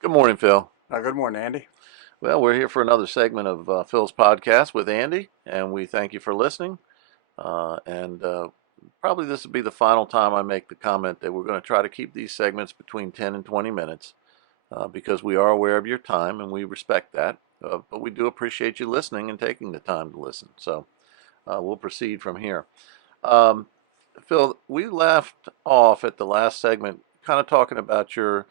Good morning, Phil. Good morning, Andy. Well, we're here for another segment of Phil's podcast with Andy, and we thank you for listening. And probably this will be the final time I make the comment that we're going to try to keep these segments between 10 and 20 minutes because we are aware of your time and we respect that. But we do appreciate you listening and taking the time to listen. So we'll proceed from here. Um, Phil, we left off at the last segment kind of talking about your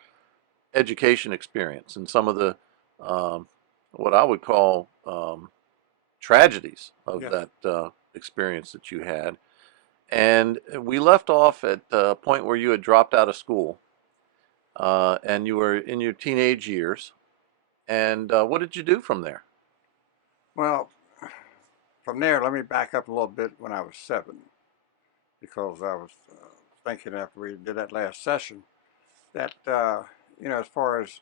education experience and some of the um, what I would call tragedies of Yes. that experience that you had. And we left off at a point where you had dropped out of school and you were in your teenage years. And what did you do from there? Well, from there, let me back up a little bit when I was 7, because I was thinking after we did that last session that, as far as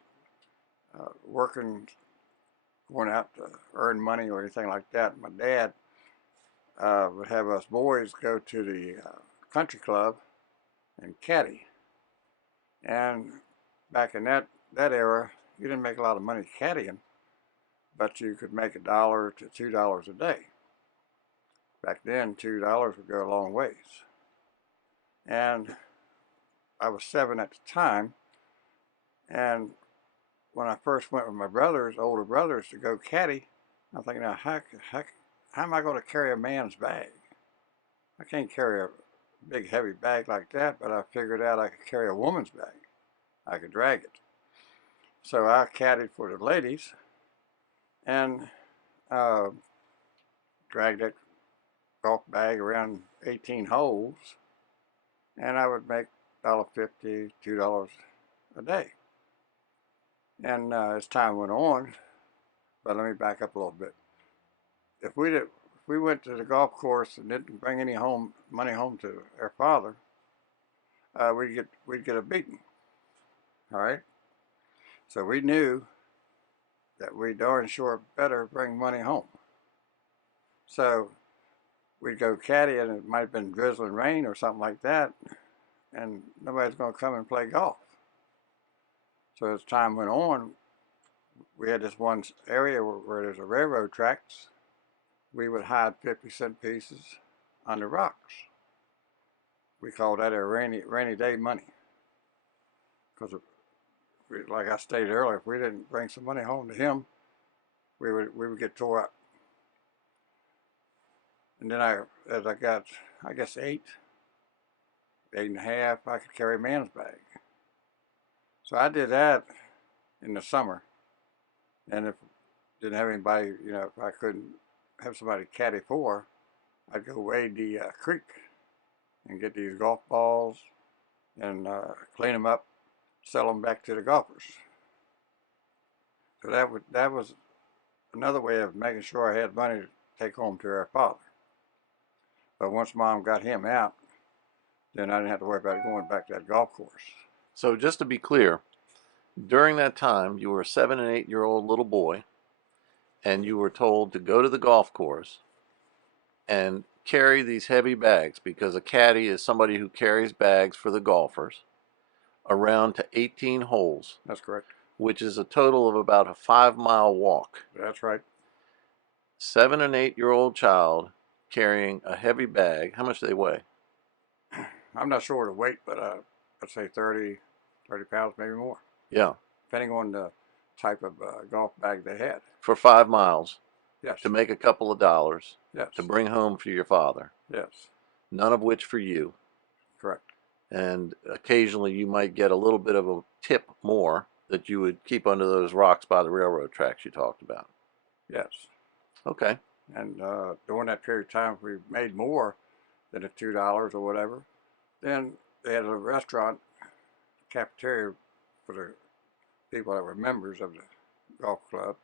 working, going out to earn money or anything like that, my dad would have us boys go to the country club and caddy. And back in that era, you didn't make a lot of money caddying, but you could make $1 to $2 a day. Back then, $2 would go a long ways. And I was 7 at the time. And when I first went with my brothers, older brothers, to go caddy, I'm thinking, now, how am I going to carry a man's bag? I can't carry a big, heavy bag like that, but I figured out I could carry a woman's bag. I could drag it. So I caddied for the ladies and uh, dragged that golf bag around 18 holes, and I would make $1.50, $2 a day. And as time went on, but let me back up a little bit. If we went to the golf course and didn't bring any money home to our father, we'd get a beating. All right. So we knew that we darn sure better bring money home. So we'd go caddy, and it might have been drizzling rain or something like that, and nobody's going to come and play golf. So as time went on, we had this one area where there's a railroad tracks. We would hide 50-cent pieces on the rocks. We called that a rainy day money, because like I stated earlier, if we didn't bring some money home to him, we would get tore up. And then as I got, I guess 8 and a half, I could carry a man's bag. So I did that in the summer. And if didn't have anybody, if I couldn't have somebody caddy for, I'd go wade the creek and get these golf balls and clean them up, sell them back to the golfers. So that was another way of making sure I had money to take home to our father. But once Mom got him out, then I didn't have to worry about going back to that golf course. So, just to be clear, during that time, you were a 7 and 8 year old little boy, and you were told to go to the golf course and carry these heavy bags because a caddy is somebody who carries bags for the golfers around to 18 holes, That's correct. which is a total of about a 5 mile walk. That's right. 7 and 8 year old child carrying a heavy bag. How much do they weigh? I'm not sure the weight, but I'd say 30 pounds, maybe more, Yeah, depending on the type of golf bag they had. for 5 miles Yes, to make a couple of dollars yes, to bring home for your father, yes, none of which for you. correct. And occasionally you might get a little bit of a tip more that you would keep under those rocks by the railroad tracks you talked about. Yes. Okay. And during that period of time, if we made more than the $2 or whatever, then they had a restaurant cafeteria for the people that were members of the golf club.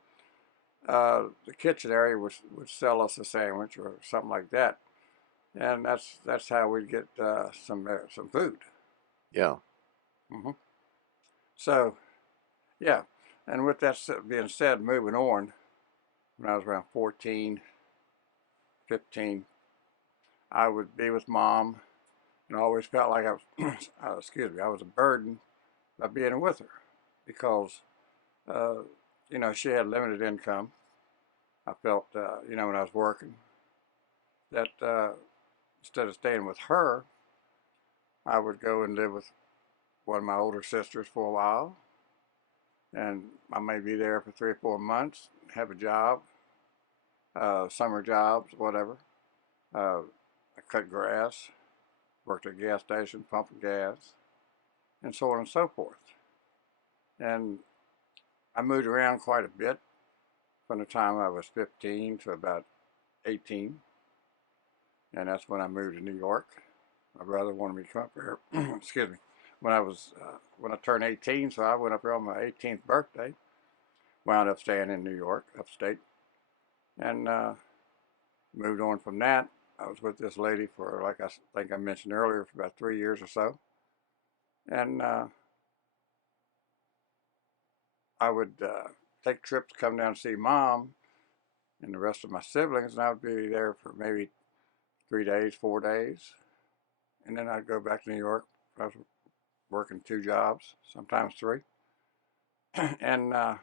The kitchen area would sell us a sandwich or something like that, and that's how we'd get some food. Yeah. Hmm. So yeah, and with that being said, moving on, when I was around 14, 15, I would be with Mom, and I always felt like I was, excuse me, I was a burden by being with her, because uh, you know, she had limited income. I felt, you know, when I was working, that instead of staying with her, I would go and live with one of my older sisters for a while, and I may be there for 3 or 4 months, have a job, summer jobs, whatever. I cut grass, worked at a gas station, pumping gas, and so on and so forth. And I moved around quite a bit from the time I was 15 to about 18, and that's when I moved to New York. My brother wanted me to come up here. Excuse me. When I turned 18, so I went up here on my 18th birthday. Wound up staying in New York, upstate, and moved on from that. I was with this lady for, like I think I mentioned earlier, for about 3 years or so, and I would take trips to come down to see Mom and the rest of my siblings, and I would be there for maybe 3 days, 4 days, and then I'd go back to New York. I was working 2 jobs, sometimes 3, and I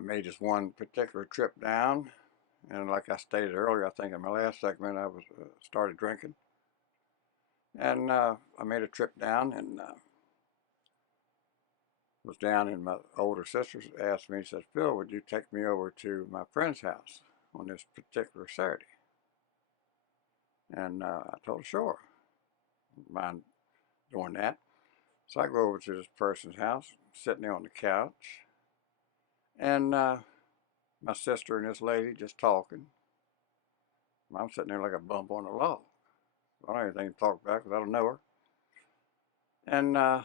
made just one particular trip down, and like I stated earlier, I think in my last segment, I was started drinking, and I made a trip down and was down, and my older sisters asked me, said, "Phil, would you take me over to my friend's house on this particular Saturday?" And I told her, "Sure, mind doing that." So I go over to this person's house, sitting there on the couch, and my sister and this lady just talking. I'm sitting there like a bump on a log. I don't have anything to talk about because I don't know her. And I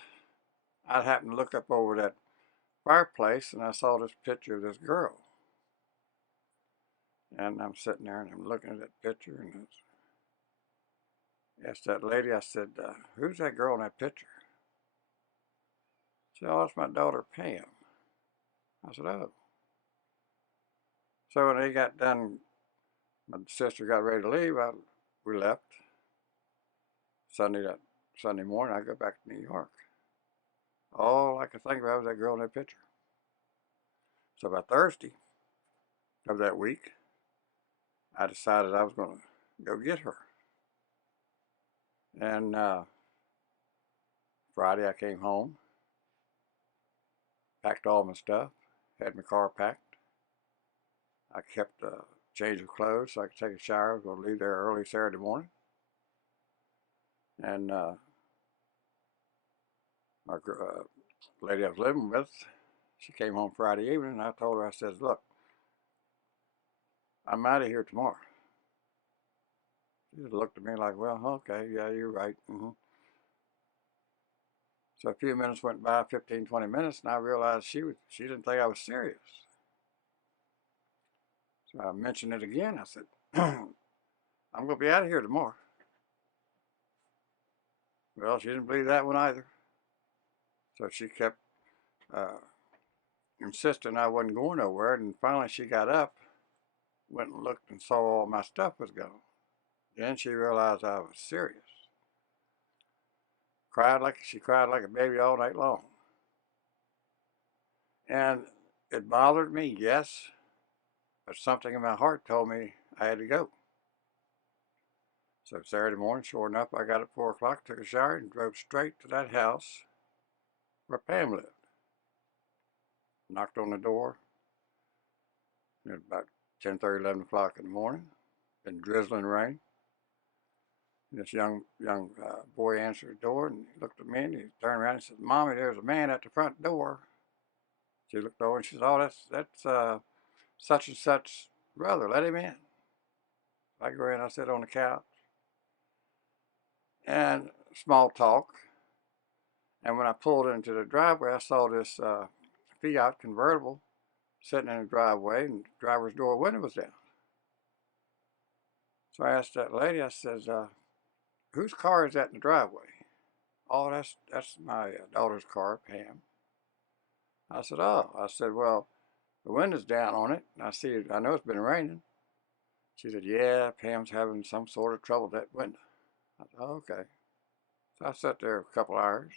happened to look up over that fireplace and I saw this picture of this girl. And I'm sitting there and I'm looking at that picture and I asked that lady, I said, "Who's that girl in that picture?" She said, "Oh, it's my daughter Pam." I said, "Oh." So when they got done, my sister got ready to leave, we left. Sunday morning, I go back to New York. All I could think about was that girl in that picture. So by Thursday of that week, I decided I was going to go get her. And Friday I came home, packed all my stuff, had my car packed. I kept a change of clothes so I could take a shower. I was going to leave there early Saturday morning. And my lady I was living with, she came home Friday evening, and I told her, I said, "Look, I'm out of here tomorrow." She just looked at me like, "Well, okay, yeah, you're right." So a few minutes went by, 15, 20 minutes, and I realized she didn't think I was serious. So I mentioned it again. I said, "I'm going to be out of here tomorrow." Well, she didn't believe that one either. So she kept uh, insisting I wasn't going nowhere, and finally she got up, went and looked and saw all my stuff was gone. Then she realized I was serious. She cried like a baby all night long. And it bothered me, yes, but something in my heart told me I had to go. So Saturday morning, sure enough, I got up at 4 o'clock, took a shower, and drove straight to that house where Pam lived. Knocked on the door at about 10:30, 11 o'clock in the morning. Been drizzling rain. And this young boy answered the door and he looked at me and he turned around and said, "Mommy, there's a man at the front door." She looked over and she said, "Oh, that's such and such brother. Let him in." I go in, I sit on the couch and small talk. And when I pulled into the driveway, I saw this Fiat convertible sitting in the driveway and the driver's door window was down. So I asked that lady, I said, "Whose car is that in the driveway?" "Oh, that's my daughter's car, Pam." I said, "Oh." I said, "Well, the window's down on it. And I know it's been raining." She said, "Yeah, Pam's having some sort of trouble with that window." I said, "Oh, okay." So I sat there a couple hours,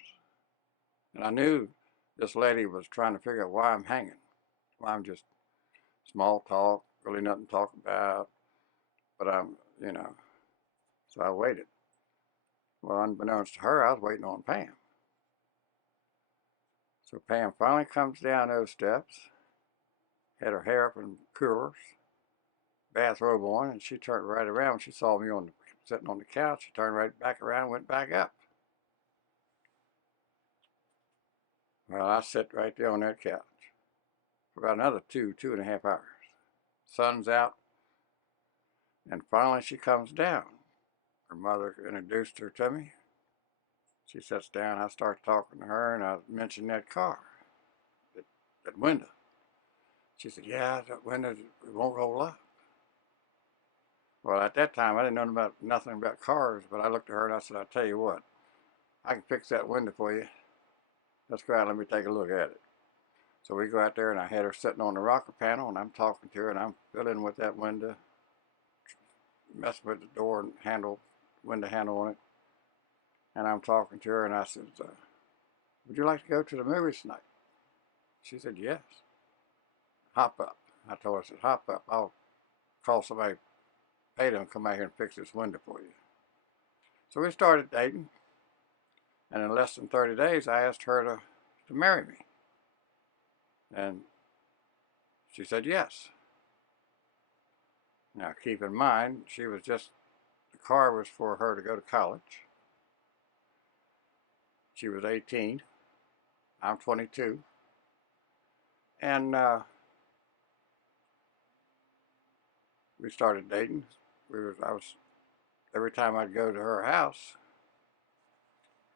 and I knew this lady was trying to figure out why I'm hanging. Why I'm just small talk, really nothing to talk about, but so I waited. Well, unbeknownst to her, I was waiting on Pam. So Pam finally comes down those steps, had her hair up in curlers, bathrobe on, and she turned right around. When she saw me sitting on the couch, she turned right back around and went back up. Well, I sat right there on that couch for about another 2.5 hours. Sun's out, and finally she comes down. Her mother introduced her to me. She sits down, I start talking to her, and I mentioned that car, that window. She said, yeah, that window, it won't roll up. Well, at that time, I didn't know nothing about cars, but I looked at her and I said, I'll tell you what, I can fix that window for you. Let's go out and let me take a look at it. So we go out there, and I had her sitting on the rocker panel, and I'm talking to her, and I'm fiddling with that window, messing with the door and window handle on it. And I'm talking to her, and I said, would you like to go to the movies tonight? She said, yes. Hop up. I told her, I said, hop up. I'll call somebody, pay them, come out here and fix this window for you. So we started dating, and in less than 30 days, I asked her to marry me. And she said yes. Now, keep in mind, the car was for her to go to college. She was 18. I'm 22. And we started dating. Every time I'd go to her house,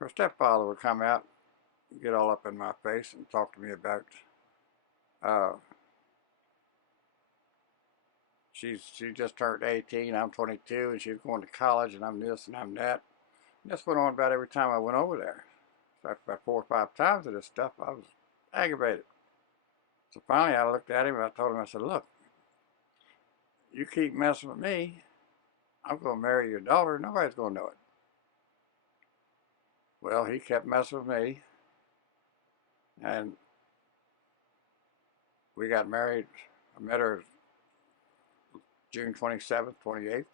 her stepfather would come out and get all up in my face and talk to me about she just turned 18, I'm 22, and she's going to college, and I'm this and I'm that. And this went on about every time I went over there. So after about 4 or 5 times of this stuff, I was aggravated. So finally I looked at him and I told him, I said, look, you keep messing with me, I'm going to marry your daughter, nobody's going to know it. Well, he kept messing with me, and we got married. I met her June 27th, 28th.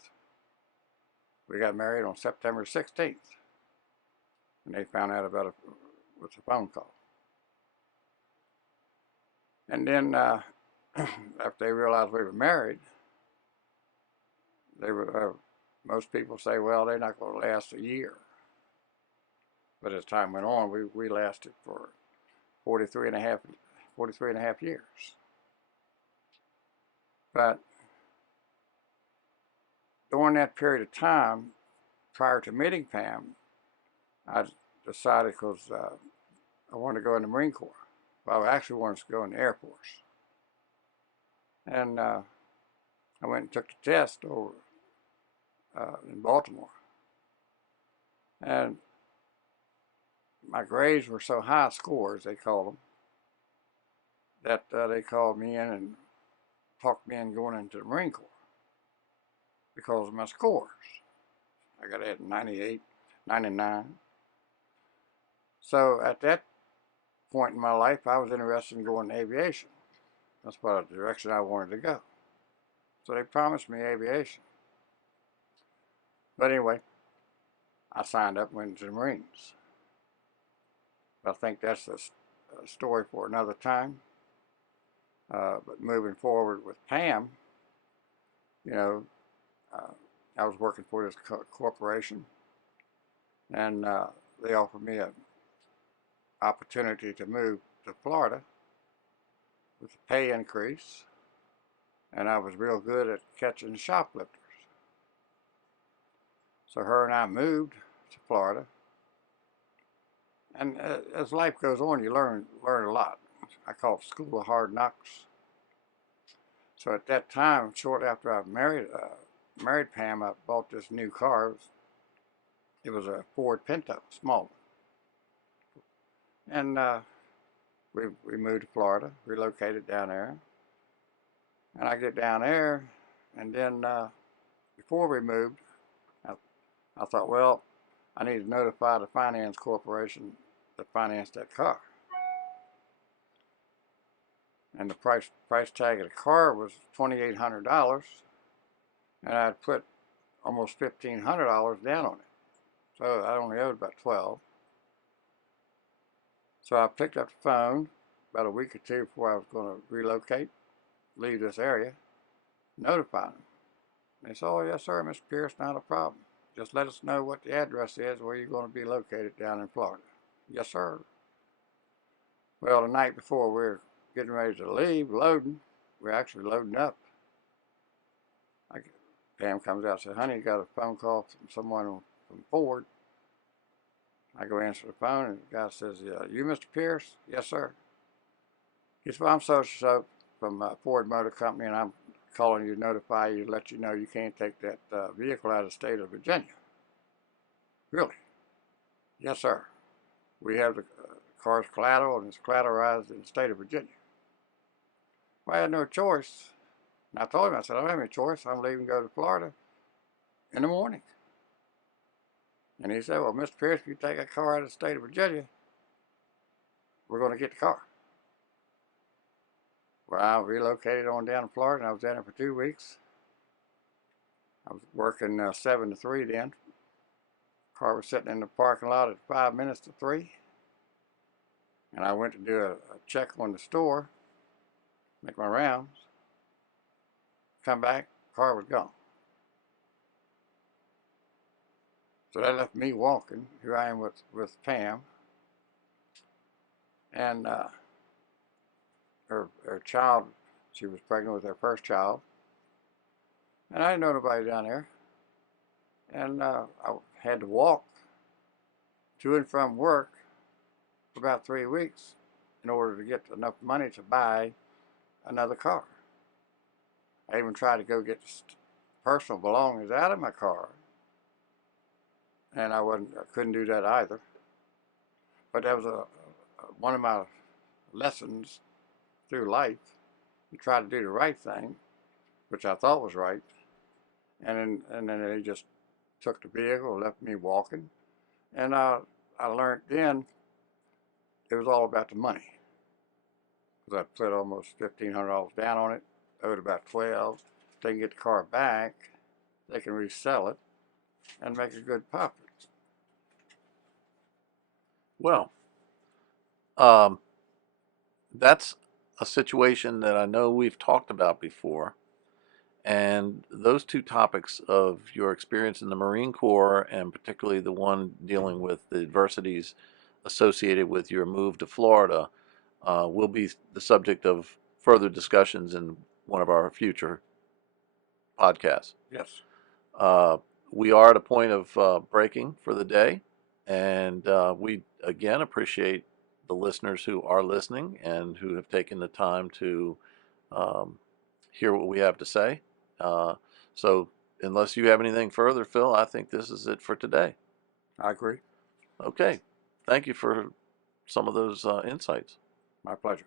We got married on September 16th, and they found out about it with a phone call. And then after they realized we were married, most people say, well, they're not going to last a year. But as time went on, we lasted for 43 and a half years. But during that period of time, prior to meeting Pam, I decided, because I wanted to go in the Marine Corps. Well, I actually wanted to go in the Air Force. And I went and took the test over in Baltimore. And my grades were so high, scores, they called them, that they called me in and talked me in going into the Marine Corps because of my scores. I got at 98, 99. So at that point in my life, I was interested in going to aviation. That's what the direction I wanted to go. So they promised me aviation. But anyway, I signed up and went into the Marines. I think that's a story for another time. But moving forward with Pam, I was working for this corporation, and they offered me an opportunity to move to Florida with a pay increase, and I was real good at catching shoplifters. So her and I moved to Florida, and as life goes on, you learn a lot. I call it School of Hard Knocks. So at that time, shortly after I married Pam, I bought this new car. It was a Ford Pinto, small one. And we moved to Florida, relocated down there. And I get down there, and then before we moved, I thought, well, I need to notify the finance corporation that financed that car. and the price tag of the car was $2,800, and I'd put almost $1,500 down on it. So I only owed about 12. So I picked up the phone about a week or two before I was going to relocate, leave this area, notify them. They said, "Oh, yes, sir, Mr. Pierce, not a problem. Just let us know what the address is where you're going to be located down in Florida." "Yes, sir." Well, the night before we were getting ready to leave, loading, we're actually loading up. Pam comes out and says, "Honey, you got a phone call from someone from Ford." I go answer the phone, and the guy says, "Yeah, you Mr. Pierce?" "Yes, sir." He said, "Well, I'm so from Ford Motor Company, and I'm calling you to notify you to let you know you can't take that vehicle out of the state of Virginia." "Really?" "Yes, sir. We have the car's collateral, and it's collateralized in the state of Virginia." Well, I had no choice. And I told him, I said, "I don't have any choice. I'm leaving to go to Florida in the morning." And he said, "Well, Mr. Pierce, if you take that car out of the state of Virginia, we're going to get the car." Well, I relocated on down to Florida, and I was down there for 2 weeks. I was working 7 to 3 then. Car was sitting in the parking lot at 5 minutes to 3. And I went to do a check on the store, make my rounds. Come back, car was gone. So that left me walking. Here I am with Pam. And her child, she was pregnant with her first child. And I didn't know nobody down there. And I had to walk to and from work for about 3 weeks in order to get enough money to buy another car. I even tried to go get personal belongings out of my car, and I couldn't do that either. But that was one of my lessons through life. You try to do the right thing, which I thought was right, and then they just took the vehicle, left me walking, and I learned then it was all about the money. Because I put almost $1,500 down on it, owed about 12. If they can get the car back, they can resell it and make a good profit. Well, that's a situation that I know we've talked about before. And those two topics of your experience in the Marine Corps, and particularly the one dealing with the adversities associated with your move to Florida, will be the subject of further discussions in one of our future podcasts. Yes. We are at a point of breaking for the day, and we again appreciate the listeners who are listening and who have taken the time to um, hear what we have to say. So, unless you have anything further, Phil, I think this is it for today. I agree. Okay. Thank you for some of those insights. My pleasure.